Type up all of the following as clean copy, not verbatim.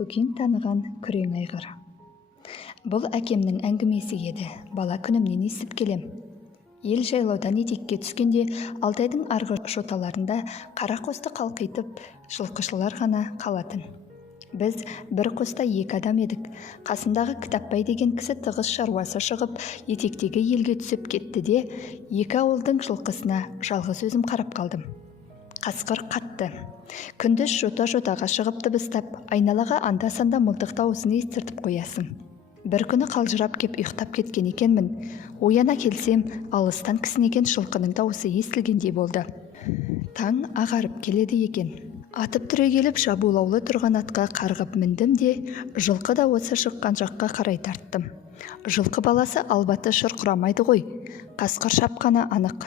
Көкең таныған күрең айғыр. Бұл әкемнің әңгімесі еді. Бала күнімнен естіп келем. Ел жайлаудан етекке түскенде Алтайдың арғы шоталарында қара қосты қалқитып жылқышылар ғана қалатын. Біз бір қоста 2 адам едік. Қасындағы Кітапбай деген кісі тығыз шаруасы шығып, етектегі елге түсіп кетті де, 2 ауылдың жылқысына жалғыз өзім қарап қалдым. Қасқыр қатты. Күндіз жота-жотаға шығып дыбыстап, айналаға анда-санда мылтық дауысын естіртіп қоясың. Бір күні қалжырап кеп ұйықтап кеткен екенмін. Ояна келсем, алыстан кісінеген жылқының дауысы естілгендей болды. Таң ағарып келеді екен. Атып түрегеліп жабулаулы тұрған атқа қарғып міндім де, жылқы да осы шыққан жаққа қарай тарттым. Жылқы баласы албаты шырқырамайды ғой, қасқыр шапқаны анық.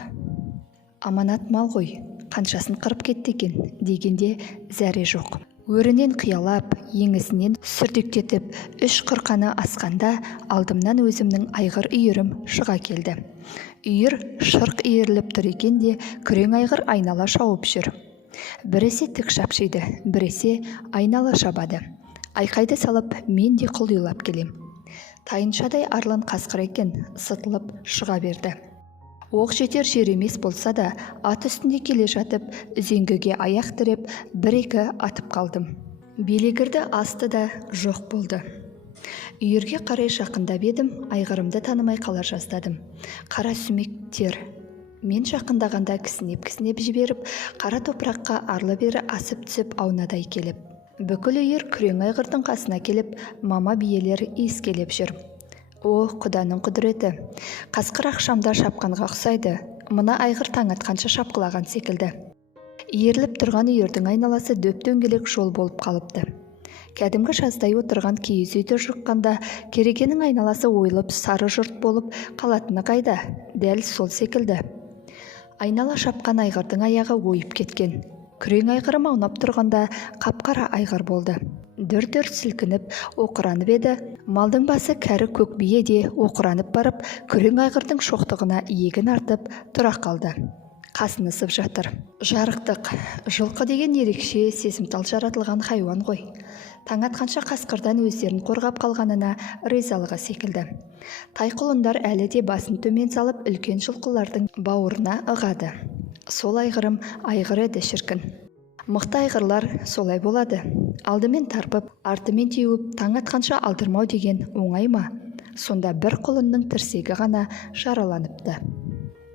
Аманат мал ғой, қаншасын қырып кетті екен дегенде зәре жоқ. Өрінен қиялап, еңісінен сүрдектетіп, 3 қырқаны асқанда алдымнан өзімнің айғыр үйірім шыға келді. Үйір шырқ иіріліп тұр екен де, күрең айғыр айнала шауып жүр. Біресе тік шапшиды, біресе айнала шабады. Айқайды салып, мен де құлдилап келем. Тайыншадай арлан қасқыр екен, сытылып шыға берді. Оқ жетер жер емес болса да, ат үстінде келе жатып, үзеңгіге аяқ тіреп, 1-2 атып қалдым. Белегірді асты да жоқ болды. Үйірге қарай жақындап едім, айғырымды танымай қала жаздадым. Қара сүмектер. Мен жақындағанда кісінеп жіберіп, қара топыраққа арлы-бері асып түсіп аунадай келіп. Бүкіл үйір күрең айғырдың қасына келіп, мама биелер иіскелеп жүр. О, құданың құдіреті. Қасқыр ақшамда шапқанға ұқсайды. Мына айғыр таң атқанша шапқылаған секілді. Иіріліп тұрған үйірдің айналасы дөп-дөңгелек жол болып қалыпты. Кәдімгі жаздай отырған киіз үйді жұққанда, керегенің айналасы ойылып сары жұрт болып қалатыны қайда? Дәл сол секілді. Айнала шапқан айғырдың аяғы ойып кеткен. Күрең айғырым аунап тұрғанда қапқара айғыр болды. Дүр-дүр сілкініп, оқыранып еді. Малдың басы кәрі көк бие де оқыранып барып, күрең айғырдың шоқтығына иегін артып тұра қалды. Қасынысып жатыр. Жарықтық. Жылқы деген ерекше сезімтал жаратылған хайуан ғой. Таң атқанша қасқырдан өздерін қорғап қалғанына ризалығы секілді. Тайқұлындар әлі де басын төмен салып, үлкен жылқылардың бауырына ығады. Сол айғырым айғыр еді шіркін. Мықты айғырлар солай болады. Алдымен тарпып, артымен теуіп, таң атқанша алдырмау деген оңай ма? Сонда бір құлынның тірсегі ғана жараланыпты.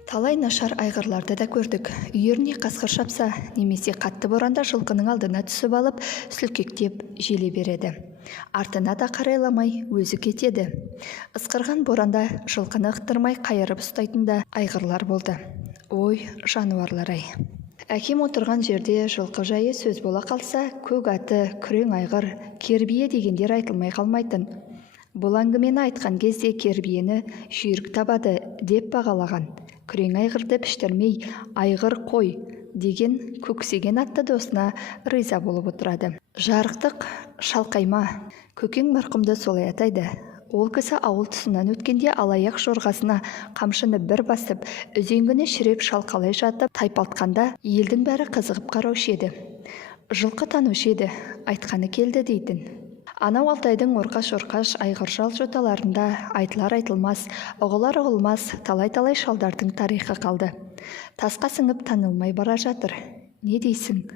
Талай нашар айғырларды да көрдік. Үйіріне қасқыр шапса, немесе қатты боранда жылқының алдына түсіп алып, сүлкектеп желе береді. Артына да қарайламай өзі кетеді. Ысқырған боранда жылқыны ықтырмай қайырып ұстайтында айғырлар болды. Ой, жануарлар-ай. Әкем отырған жерде жылқы жайы сөз бола қалса, көк аты, күрең айғыр, кербие дегендер айтылмай қалмайтын. Бұл әңгімені айтқан кезде кербиені жүйрік табады деп бағалаған. Күрең айғырды піштірмей, айғыр қой деген көксеген атты досына риза болып отырады. Жарықтық, шалқайма. Көкең марқұмды солай атайды. Ол кісі ауыл тұсынан өткенде алаяқ жорғасына қамшыны бір басып, үзеңгіні шіреп шалқалай жатып, тайпалтқанда елдің бәрі қызығып қараушы еді. Жылқы танушы еді, айтқаны келді дейтін. Анау Алтайдың орқаш-орқаш айғыршал жоталарында айтылар-айтылмас, ұғылар-ұғылмас талай-талай шалдардың тарихы қалды. Тасқа сіңіп танылмай бара жатыр. Не дейсің?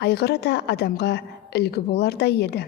Айғыры да адамға үлгі болардай еді.